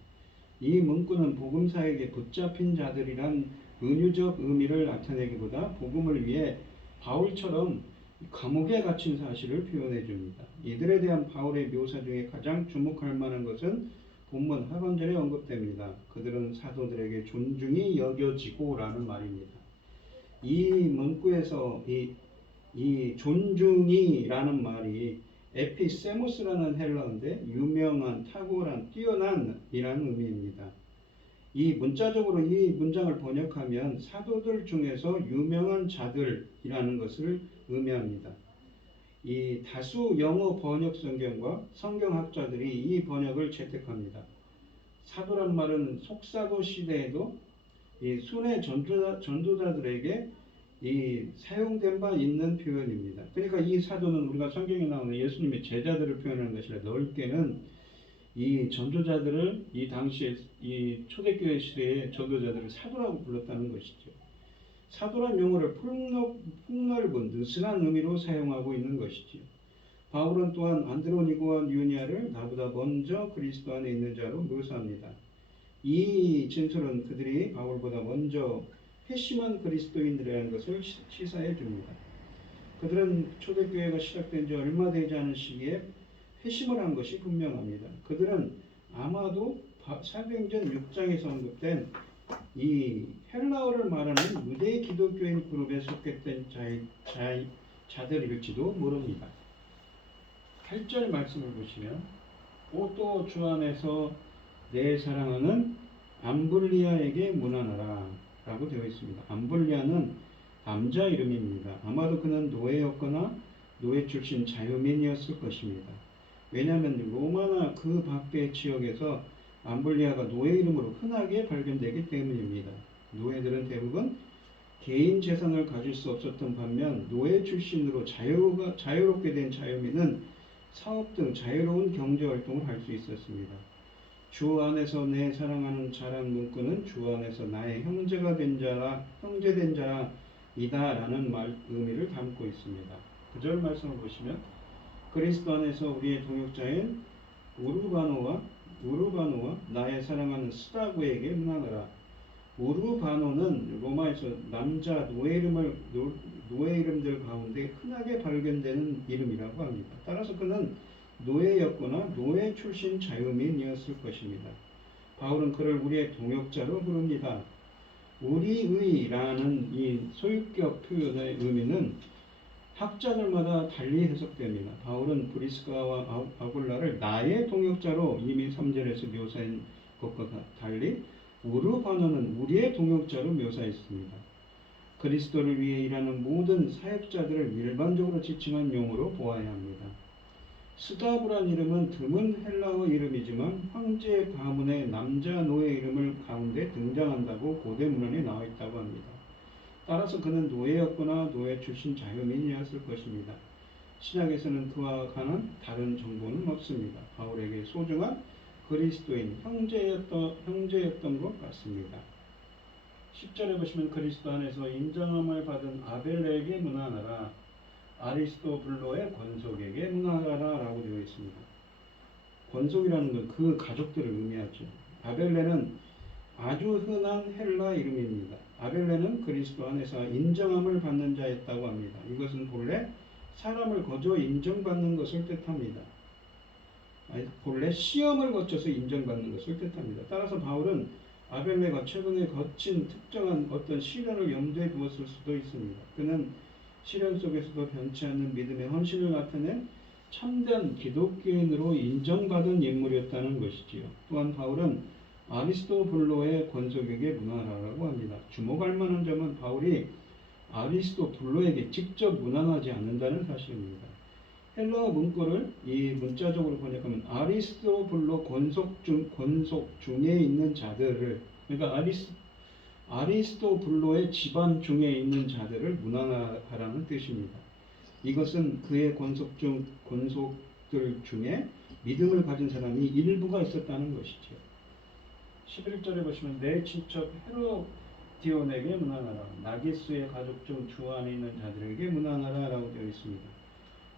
이 문구는 복음 사역에 붙잡힌 자들이란 은유적 의미를 나타내기보다 복음을 위해 바울처럼 감옥에 갇힌 사실을 표현해 줍니다. 이들에 대한 바울의 묘사 중에 가장 주목할 만한 것은 본문 하반절에 언급됩니다. 그들은 사도들에게 존중이 여겨지고 라는 말입니다. 이 문구에서 이 존중이 라는 말이 에피세모스라는 헬라어인데 유명한, 탁월한, 뛰어난 이라는 의미입니다. 이 문자적으로 이 문장을 번역하면 사도들 중에서 유명한 자들이라는 것을 의미합니다. 이 다수 영어 번역 성경과 성경학자들이 이 번역을 채택합니다. 사도란 말은 속사도 시대에도 이 순회 전도자들에게 이 사용된 바 있는 표현입니다. 그러니까 이 사도는 우리가 성경에 나오는 예수님의 제자들을 표현하는 것이라 넓게는 이 전도자들을 이 당시에 이 초대교회 시대의 전도자들을 사도라고 불렀다는 것이죠. 사도란 용어를 폭넓은 느슨한 의미로 사용하고 있는 것이지요. 바울은 또한 안드로니고와 유니아를 나보다 먼저 그리스도 안에 있는 자로 묘사합니다. 이 진술은 그들이 바울보다 먼저 회심한 그리스도인들이라는 것을 시사해 줍니다. 그들은 초대교회가 시작된 지 얼마 되지 않은 시기에 회심을 한 것이 분명합니다. 그들은 아마도 사도행전 6장에서 언급된 이 헬라어를 말하는 유대 기독교인 그룹에 속했던 자들일지도 모릅니다. 8절 말씀을 보시면 또 주 안에서 내 사랑하는 암블리아에게 문안하라 라고 되어 있습니다. 암블리아는 남자 이름입니다. 아마도 그는 노예였거나 노예 출신 자유민이었을 것입니다. 왜냐하면 로마나 그 밖의 지역에서 암블리아가 노예 이름으로 흔하게 발견되기 때문입니다. 노예들은 대부분 개인 재산을 가질 수 없었던 반면 노예 출신으로 자유롭게 된 자유민은 사업 등 자유로운 경제활동을 할 수 있었습니다. 주 안에서 내 사랑하는 자란 문구는 주 안에서 나의 형제된 자라 이다라는 의미를 담고 있습니다. 9절 말씀을 보시면 그리스도 안에서 우리의 동역자인 우르바노와 나의 사랑하는 스다고에게 문안하라. 우르바노는 로마에서 남자 노예 이름들 가운데 흔하게 발견되는 이름이라고 합니다. 따라서 그는 노예였거나 노예 출신 자유민이었을 것입니다. 바울은 그를 우리의 동역자로 부릅니다. 우리의라는 이 소유격 표현의 의미는 학자들마다 달리 해석됩니다. 바울은 브리스가와 아굴라를 나의 동역자로 이미 3절에서 묘사한 것과 달리 우르바노는 우리의 동역자로 묘사했습니다. 그리스도를 위해 일하는 모든 사역자들을 일반적으로 지칭한 용어로 보아야 합니다. 스다브란 이름은 드문 헬라어 이름이지만 황제 가문의 남자 노예 이름을 가운데 등장한다고 고대 문헌에 나와 있다고 합니다. 따라서 그는 노예였거나 노예 출신 자유민이었을 것입니다. 신약에서는 그와 관한 다른 정보는 없습니다. 바울에게 소중한 그리스도인 형제였던 것 같습니다. 10절에 보시면 그리스도 안에서 인정함을 받은 아벨레에게 문안하라. 아리스토블로의 권속에게 문하라라고 되어 있습니다. 권속이라는 건 그 가족들을 의미하죠. 아벨레는 아주 흔한 헬라 이름입니다. 아벨레는 그리스도 안에서 인정함을 받는 자였다고 합니다. 이것은 본래 사람을 거저 인정받는 것을 뜻합니다. 본래 시험을 거쳐서 인정받는 것을 뜻합니다. 따라서 바울은 아벨레가 최근에 거친 특정한 어떤 시련을 염두에 두었을 수도 있습니다. 그는 시련 속에서도 변치 않는 믿음의 헌신을 나타낸 참된 기독교인으로 인정받은 인물이었다는 것이지요. 또한 바울은 아리스토블로의 권속에게 문하라고 합니다. 주목할 만한 점은 바울이 아리스토블로에게 직접 문안하지 않는다는 사실입니다. 헬라어 문구를 이 문자적으로 번역하면 아리스토블로 권속 중에 있는 자들을, 그러니까 아리스토블로의 집안 중에 있는 자들을 문안하라는 뜻입니다. 이것은 그의 권속들 중에 믿음을 가진 사람이 일부가 있었다는 것이죠. 11절에 보시면 내 친척 헤로디온에게 문안하라, 나기스의 가족 중 주 안에 있는 자들에게 문안하라 라고 되어 있습니다.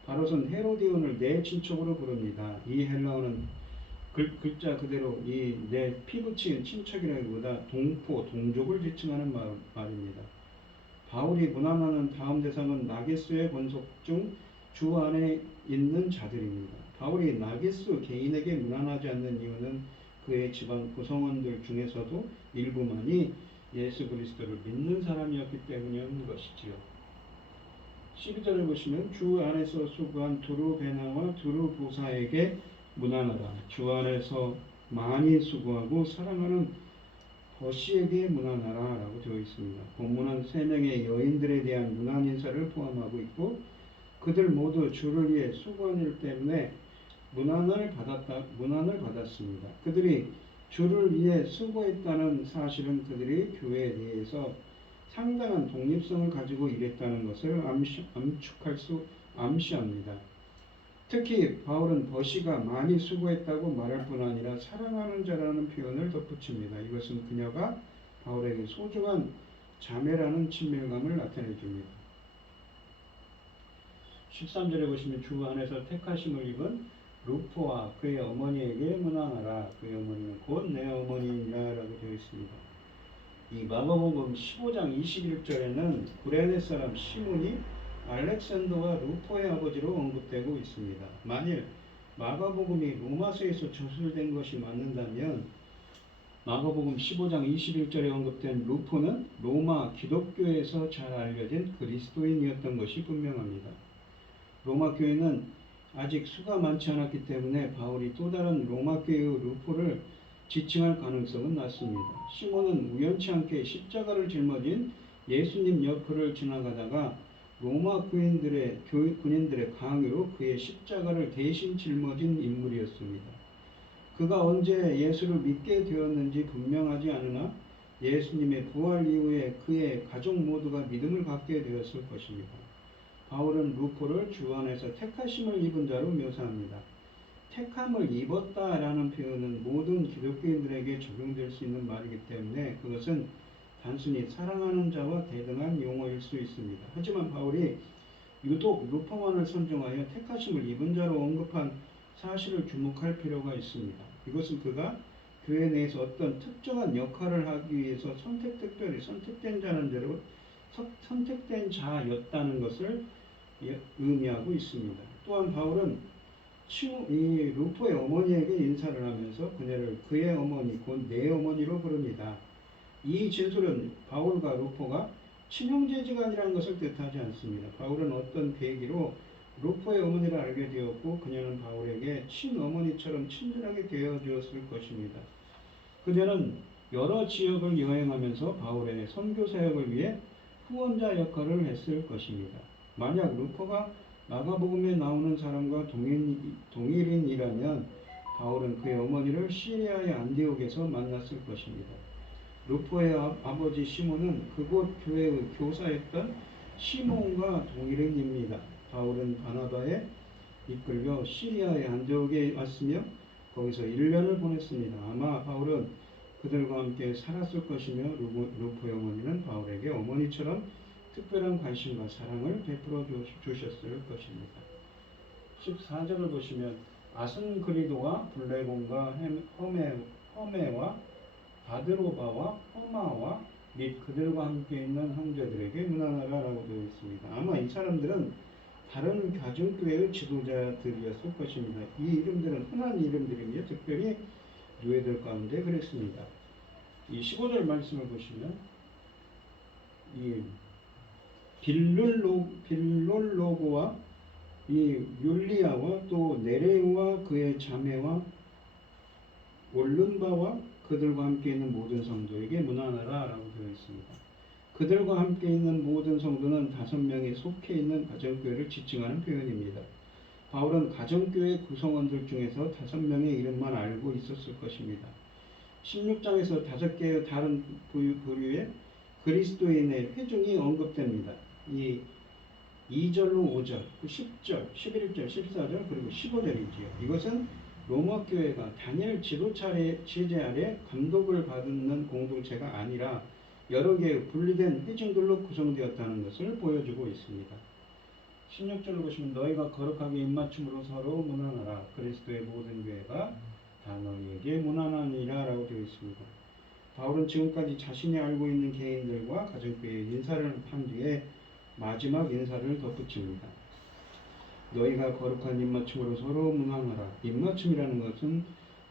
바로선 헤로디온을 내 친척으로 부릅니다. 이 헬라어는 글자 그대로 이 내 피붙인 친척이라기보다 동족을 지칭하는 말입니다. 바울이 문안하는 다음 대상은 나기스의 권속 중 주 안에 있는 자들입니다. 바울이 나기스 개인에게 문안하지 않는 이유는 그의 집안 구성원들 중에서도 일부만이 예수 그리스도를 믿는 사람이었기 때문인 것이지요. 12절을 보시면 주 안에서 수고한 두루베나와 두루보사에게 문안하라. 주 안에서 많이 수고하고 사랑하는 버시에게 문안하라 라고 되어 있습니다. 본문은 3명의 여인들에 대한 문안 인사를 포함하고 있고 그들 모두 주를 위해 수고한 일 때문에 문안을 받았습니다. 그들이 주를 위해 수고했다는 사실은 그들이 교회에 대해서 상당한 독립성을 가지고 일했다는 것을 암시합니다. 특히 바울은 버시가 많이 수고했다고 말할 뿐 아니라 사랑하는 자라는 표현을 덧붙입니다. 이것은 그녀가 바울에게 소중한 자매라는 친밀감을 나타내 줍니다. 13절에 보시면 주 안에서 택하심을 입은 루포와 그의 어머니에게 문안하라. 그의 어머니는 곧 내 어머니이라 라고 되어 있습니다. 이 마가복음 15장 21절에는 구레네 사람 시몬이 알렉산더와 루포의 아버지로 언급되고 있습니다. 만일 마가복음이 로마서에서 저술된 것이 맞는다면 마가복음 15장 21절에 언급된 루포는 로마 기독교에서 잘 알려진 그리스도인이었던 것이 분명합니다. 로마 교회는 아직 수가 많지 않았기 때문에 바울이 또 다른 로마 교회의 루포를 지칭할 가능성은 낮습니다. 시몬은 우연치 않게 십자가를 짊어진 예수님 옆을 지나가다가 로마 군인들의 강요로 그의 십자가를 대신 짊어진 인물이었습니다. 그가 언제 예수를 믿게 되었는지 분명하지 않으나 예수님의 부활 이후에 그의 가족 모두가 믿음을 갖게 되었을 것입니다. 바울은 루포를 주 안에서 택하심을 입은 자로 묘사합니다. 택함을 입었다라는 표현은 모든 기독교인들에게 적용될 수 있는 말이기 때문에 그것은 단순히 사랑하는 자와 대등한 용어일 수 있습니다. 하지만 바울이 유독 루포만을 선정하여 택하심을 입은 자로 언급한 사실을 주목할 필요가 있습니다. 이것은 그가 교회 내에서 어떤 특정한 역할을 하기 위해서 특별히 선택된 자였다는 것을 의미하고 있습니다. 또한 바울은 이 루포의 어머니에게 인사를 하면서 그녀를 그의 어머니 곧 내 어머니로 부릅니다. 이 진술은 바울과 루포가 친형제지간이라는 것을 뜻하지 않습니다. 바울은 어떤 계기로 루포의 어머니를 알게 되었고 그녀는 바울에게 친어머니처럼 친절하게 되어주었을 것입니다. 그녀는 여러 지역을 여행하면서 바울의 선교 사역을 위해 후원자 역할을 했을 것입니다. 만약 루포가 마가복음에 나오는 사람과 동일인이라면 바울은 그의 어머니를 시리아의 안디옥에서 만났을 것입니다. 루포의 아버지 시몬은 그곳 교회의 교사였던 시몬과 동일인입니다. 바울은 바나바에 이끌려 시리아의 안디옥에 왔으며 거기서 1년을 보냈습니다. 아마 바울은 그들과 함께 살았을 것이며 루포의 어머니는 바울에게 어머니처럼 특별한 관심과 사랑을 베풀어 주셨을 것입니다. 14절을 보시면 아순그리도와 블레곤과 허메와 바드로바와 허마와 및 그들과 함께 있는 형제들에게 문안하라라고 되어 있습니다. 아마 이 사람들은 다른 가정교회의 지도자들이었을 것입니다. 이 이름들은 흔한 이름들이며 특별히 교회들 가운데 그랬습니다. 이 15절 말씀을 보시면 이 빌롤로고와 이 율리아와 또 네레우와 그의 자매와 올른바와 그들과 함께 있는 모든 성도에게 문안하라 라고 되어 있습니다. 그들과 함께 있는 모든 성도는 5명이 속해 있는 가정교회를 지칭하는 표현입니다. 바울은 가정교회 구성원들 중에서 5명의 이름만 알고 있었을 것입니다. 16장에서 5개의 다른 부류의 그리스도인의 회중이 언급됩니다. 이 2절로 5절, 10절, 11절, 14절 그리고 15절이지요. 이것은 로마 교회가 단일 지도자의 지휘 아래 감독을 받는 공동체가 아니라 여러 개의 분리된 회중들로 구성되었다는 것을 보여주고 있습니다. 16절을 보시면 너희가 거룩하게 입맞춤으로 서로 문안하라. 그리스도의 모든 교회가 다 너희에게 문안하니라 라고 되어 있습니다. 바울은 지금까지 자신이 알고 있는 개인들과 가정교회의 인사를 한 뒤에 마지막 인사를 덧붙입니다. 너희가 거룩한 입맞춤으로 서로 문안하라. 입맞춤이라는 것은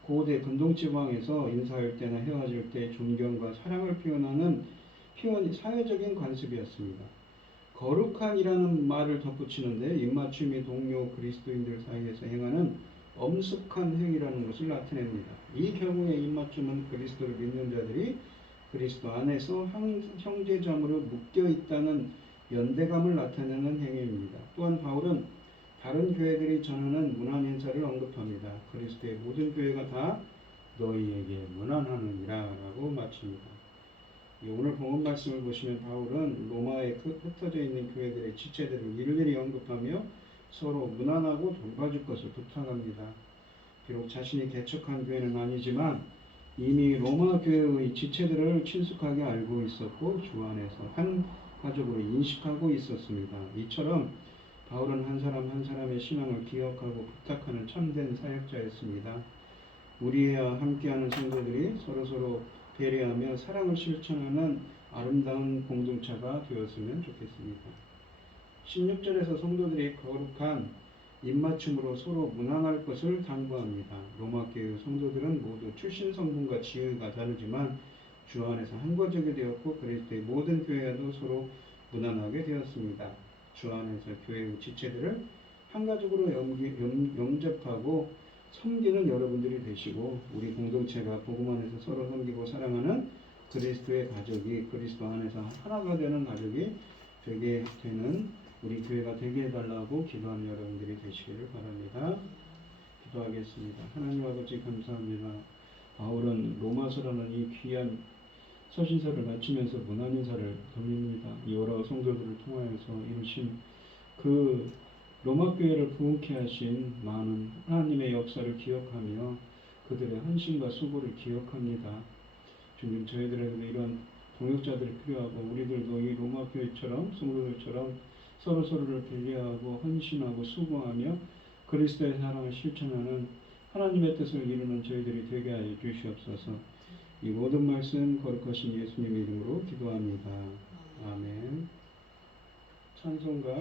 고대 근동지방에서 인사할 때나 헤어질 때 존경과 사랑을 표현하는 사회적인 관습이었습니다. 거룩한이라는 말을 덧붙이는데 입맞춤이 동료 그리스도인들 사이에서 행하는 엄숙한 행위라는 것을 나타냅니다. 이 경우에 입맞춤은 그리스도를 믿는 자들이 그리스도 안에서 형제자매로 묶여 있다는 연대감을 나타내는 행위입니다. 또한 바울은 다른 교회들이 전하는 문안 인사를 언급합니다. 그리스도의 모든 교회가 다 너희에게 문안하느니라 라고 마칩니다. 오늘 본문 말씀을 보시면 바울은 로마에 흩어져 있는 교회들의 지체들을 일일이 언급하며 서로 문안하고 돌봐줄 것을 부탁합니다. 비록 자신이 개척한 교회는 아니지만 이미 로마 교회의 지체들을 친숙하게 알고 있었고 주 안에서 한 가족으로 인식하고 있었습니다. 이처럼 바울은 한 사람 한 사람의 신앙을 기억하고 부탁하는 참된 사역자였습니다. 우리와 함께하는 성도들이 서로서로 배려하며 사랑을 실천하는 아름다운 공동체가 되었으면 좋겠습니다. 16절에서 성도들이 거룩한 입맞춤으로 서로 문안할 것을 당부합니다. 로마 교회 성도들은 모두 출신 성분과 지위가 다르지만 주 안에서 한 가족이 되었고 그리스도의 모든 교회와도 서로 문안하게 되었습니다. 주 안에서 교회의 지체들을 한 가족으로 영접하고 섬기는 여러분들이 되시고 우리 공동체가 복음 안에서 서로 섬기고 사랑하는 그리스도의 가족이 그리스도 안에서 하나가 되는 가족이 되게 되는 우리 교회가 되게 해달라고 기도하는 여러분들이 되시기를 바랍니다. 기도하겠습니다. 하나님 아버지 감사합니다. 바울은 로마서라는 이 귀한 서신서를 마치면서 문안 인사를 돌립니다. 여러 성도들을 통하여서 이루신 그 로마 교회를 부흥케 하신 많은 하나님의 역사를 기억하며 그들의 헌신과 수고를 기억합니다. 주님 저희들에게도 이런 동역자들이 필요하고 우리들도 이 로마 교회처럼 성도들처럼 서로서로를 배려하고 헌신하고 수고하며 그리스도의 사랑을 실천하는 하나님의 뜻을 이루는 저희들이 되게 하여 주시옵소서. 이 모든 말씀 거룩하신 예수님의 이름으로 기도합니다. 아멘. 찬송가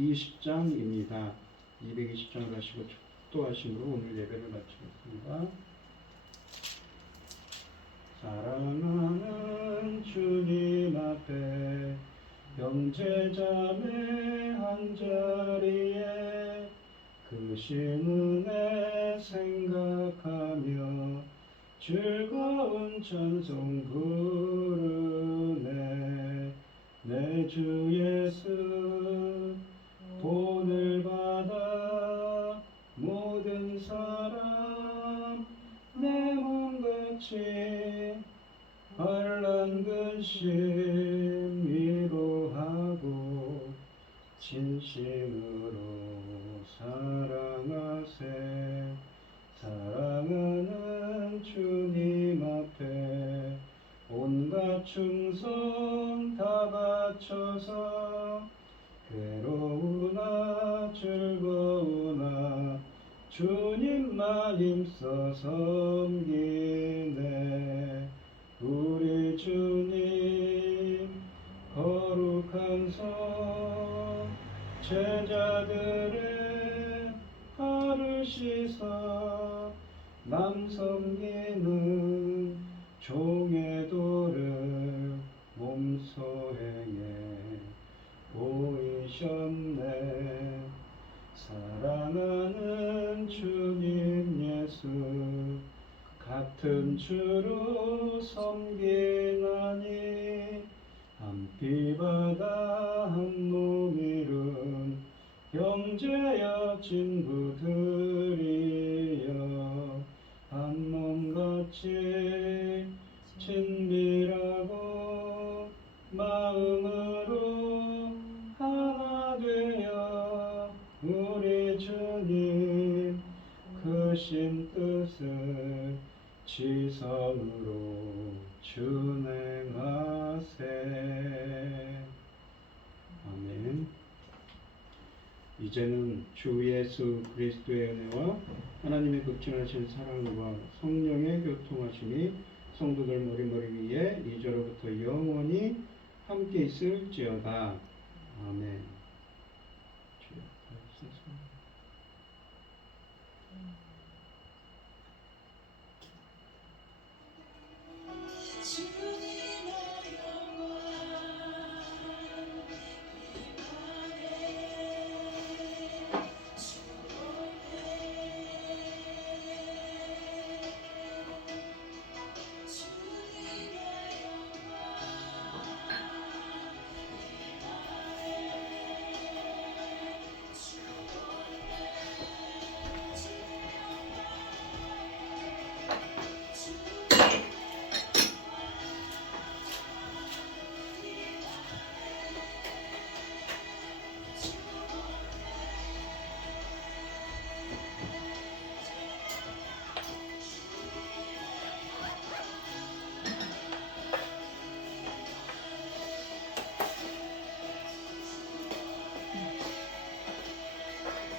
220장입니다. 220장을 하시고 축도하심으로 오늘 예배를 마치겠습니다. 사랑하는 주님 앞에 형제자매 한자리에 그 신은혜 생각하며 즐거운 찬송 부르네. 내 주 예수 본을 받아 모든 사람 내 몸같이 환난 근심 위로하고 진심으로 사랑하세. 사랑하는 주님 앞에 온갖 충성 다 바쳐서 괴로우나 즐거우나 주님만 힘써 섬기네. 우리 주님 거룩한 성 제자들의 발을 씻어 남 섬기는 종의 도를 몸소 행해 보이셨네. 사랑하는 주님 예수 같은 주로 섬기나니 한 피바다 한 몸 이룬 형제여 친구들이여 한 몸같이 친밀하고 마음으로 하나 되어 우리 주님 크신 뜻을 지성으로 준행하세. 아멘. 이제는 주 예수 그리스도의 은혜와 하나님의 극진하신 사랑과 성령의 교통하심이 성도들 머리머리 위에 이제로부터 영원히 함께 있을지어다. 아멘.